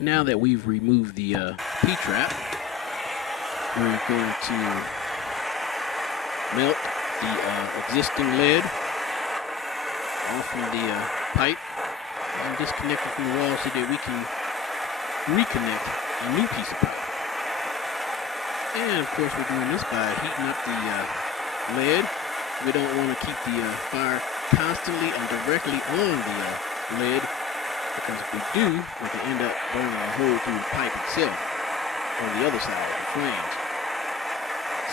Now that we've removed the P-trap, we're going to melt the existing lead off from the pipe and disconnect it from the wall so that we can reconnect a new piece of pipe. And of course we're doing this by heating up the lead. We don't want to keep the fire constantly and directly on the lead, because if we do, we can end up burning a hole through the pipe itself on the other side of the flange.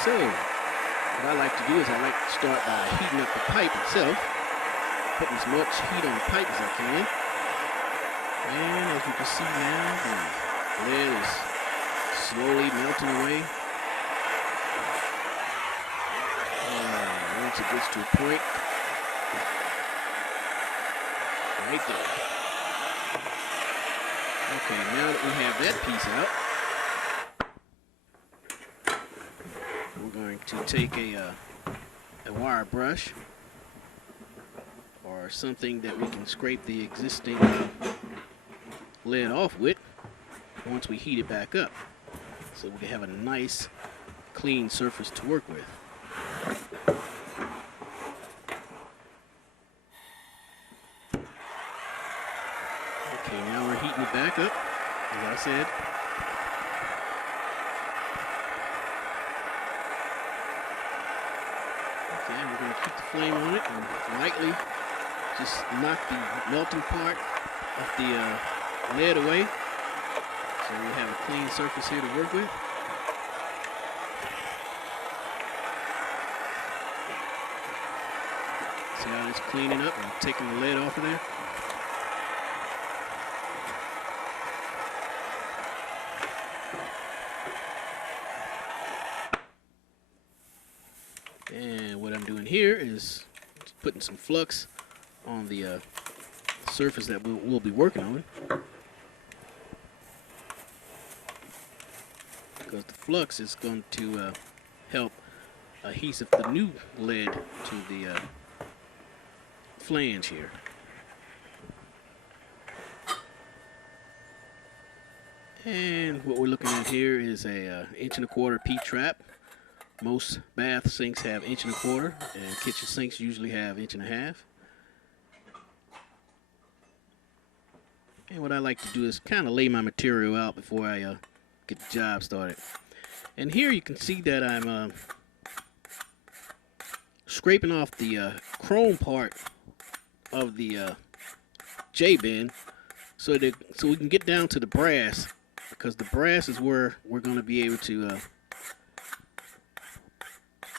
So what I like to do is I like to start by heating up the pipe itself, putting as much heat on the pipe as I can. And as you can see now, the lead is slowly melting away. Once it gets to a point, right there. Okay, now that we have that piece out, we're going to take a wire brush or something that we can scrape the existing lead off with once we heat it back up, so we can have a nice clean surface to work with. Okay, now we're heating it back up, as I said. Okay, we're going to keep the flame on it and lightly just knock the melting part of the lead away, so we have a clean surface here to work with. See how it's cleaning up and taking the lead off of there? And what I'm doing here is putting some flux on the surface that we'll be working on, because the flux is going to help adhesive the new lead to the flange here. And what we're looking at here is a 1.25" P-trap. Most bath sinks have 1.25", and kitchen sinks usually have 1.5". And what I like to do is kind of lay my material out before I get the job started. And here you can see that I'm scraping off the chrome part of the J-bend so we can get down to the brass, because the brass is where we're going to be able to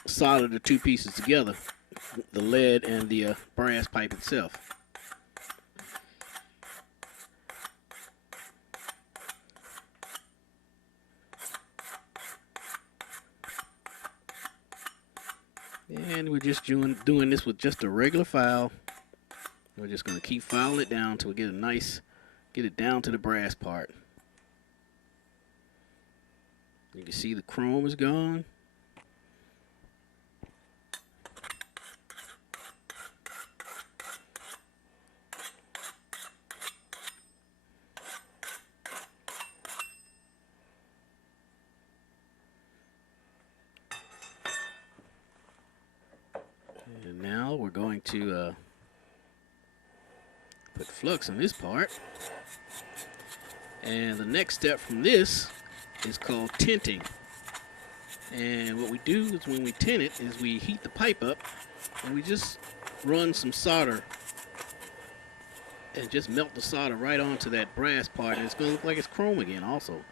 solder the two pieces together, the lead and the brass pipe itself. And we're just doing this with just a regular file. We're just going to keep filing it down until we get it down to the brass part. You can see the chrome is gone. And now we're going to put flux on this part. And the next step from this is called tinting. And what we do is when we tint it is we heat the pipe up and we just run some solder and just melt the solder right onto that brass part, and it's going to look like it's chrome again also.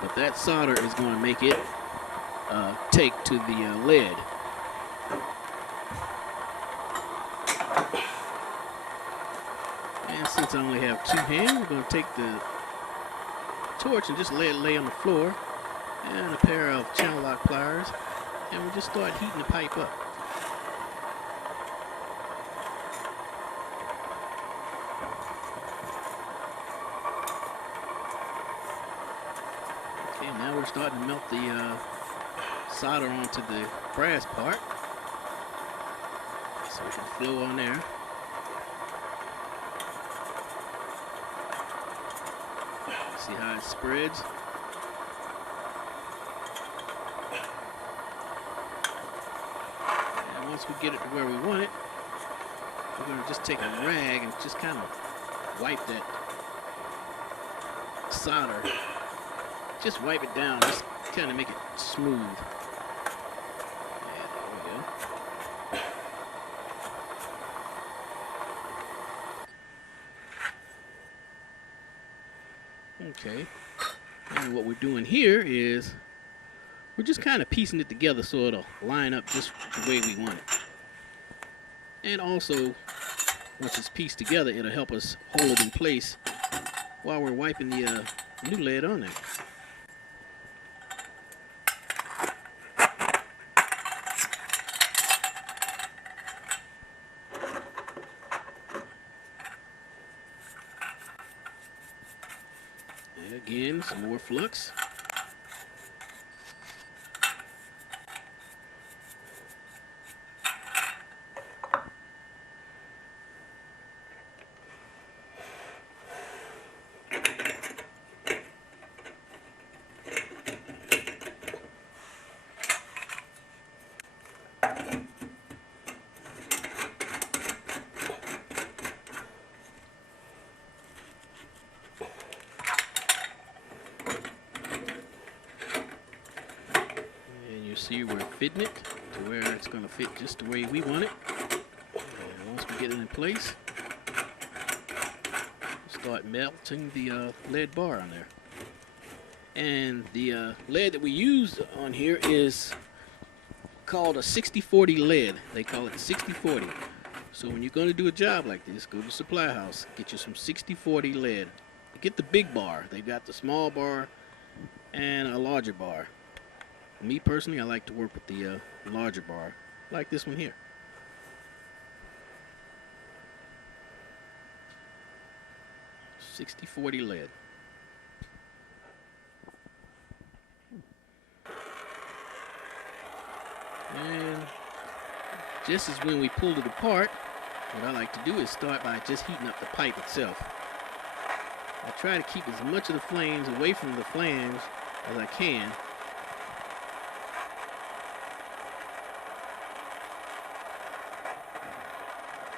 But that solder is going to make it take to the lead. And since I only have 2 hands, we're going to take the torch and just let it lay on the floor, and a pair of channel lock pliers, and we'll just start heating the pipe up. Okay, now we're starting to melt the solder onto the brass part, so it can flow on there. See how it spreads? And once we get it to where we want it, we're going to just take a rag and just kind of wipe that solder. Just wipe it down, just kind of make it smooth. Yeah, there we go. Okay. And what we're doing here is we're just kind of piecing it together so it'll line up just the way we want it. And also, once it's pieced together, it'll help us hold it in place while we're wiping the new lead on there. And again, some more flux. See, we're fitting it to where it's going to fit just the way we want it. And once we get it in place, we'll start melting the lead bar on there. And the lead that we use on here is called a 60-40 lead. They call it 60-40. So when you're going to do a job like this, go to the supply house, get you some 60-40 lead. Get the big bar. They've got the small bar and a larger bar. Me personally, I like to work with the larger bar, like this one here. $60-40 lead. And just as when we pulled it apart, what I like to do is start by just heating up the pipe itself. I try to keep as much of the flames away from the flange as I can.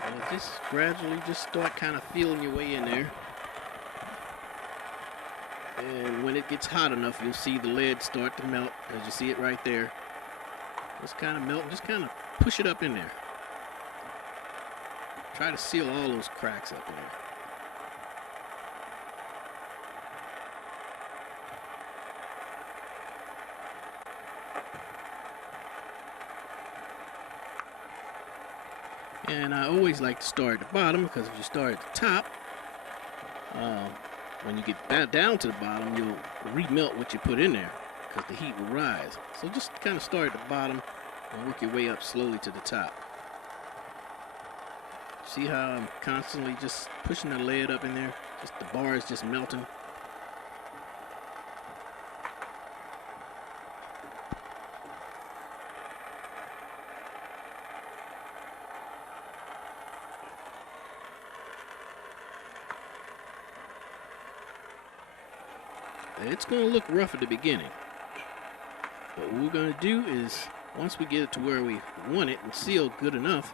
And just gradually just start kind of feeling your way in there. And when it gets hot enough, you'll see the lead start to melt, as you see it right there. Just kind of melt and just kind of push it up in there. Try to seal all those cracks up in there. And I always like to start at the bottom, because if you start at the top, when you get down to the bottom, you'll remelt what you put in there, because the heat will rise. So just kind of start at the bottom and work your way up slowly to the top. See how I'm constantly just pushing the lead up in there? Just the bar is just melting. It's going to look rough at the beginning, but what we're going to do is, once we get it to where we want it and sealed good enough,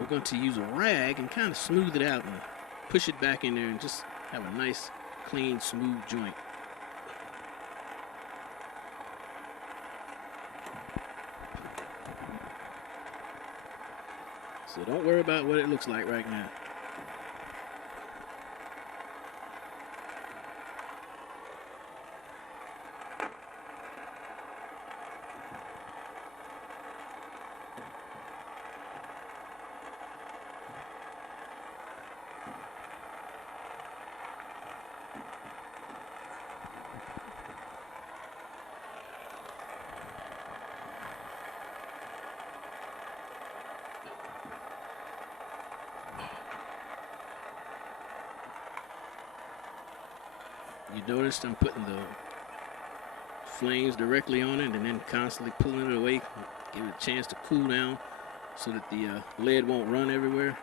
we're going to use a rag and kind of smooth it out and push it back in there and just have a nice, clean, smooth joint. So don't worry about what it looks like right now. You noticed I'm putting the flames directly on it and then constantly pulling it away, give it a chance to cool down so that the lead won't run everywhere.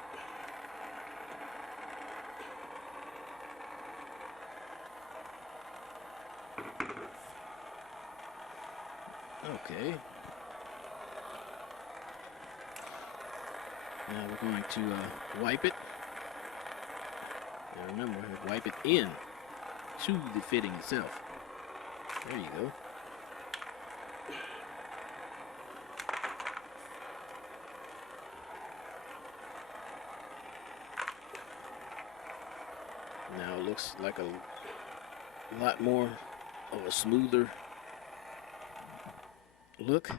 Okay. Now we're going to wipe it. Now remember, wipe it in to the fitting itself. There you go. Now it looks like a lot more of a smoother look.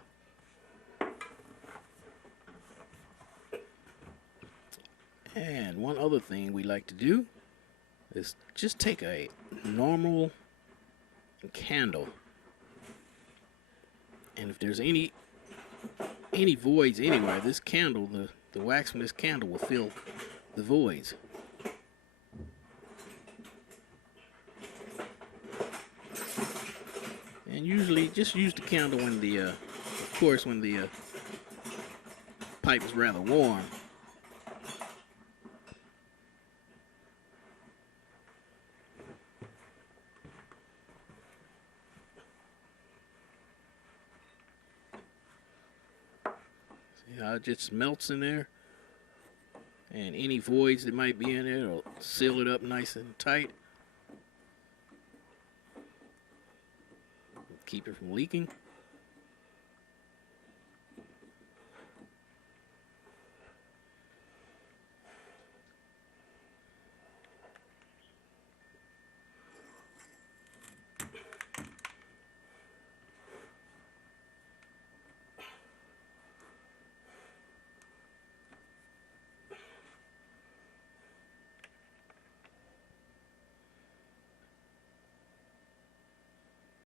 And one other thing we like to do is just take a normal candle, and if there's any voids anywhere, this candle, the wax from this candle will fill the voids. And usually just use the candle when the of course when the pipe is rather warm. See how it just melts in there? And any voids that might be in there, it'll seal it up nice and tight. Keep it from leaking.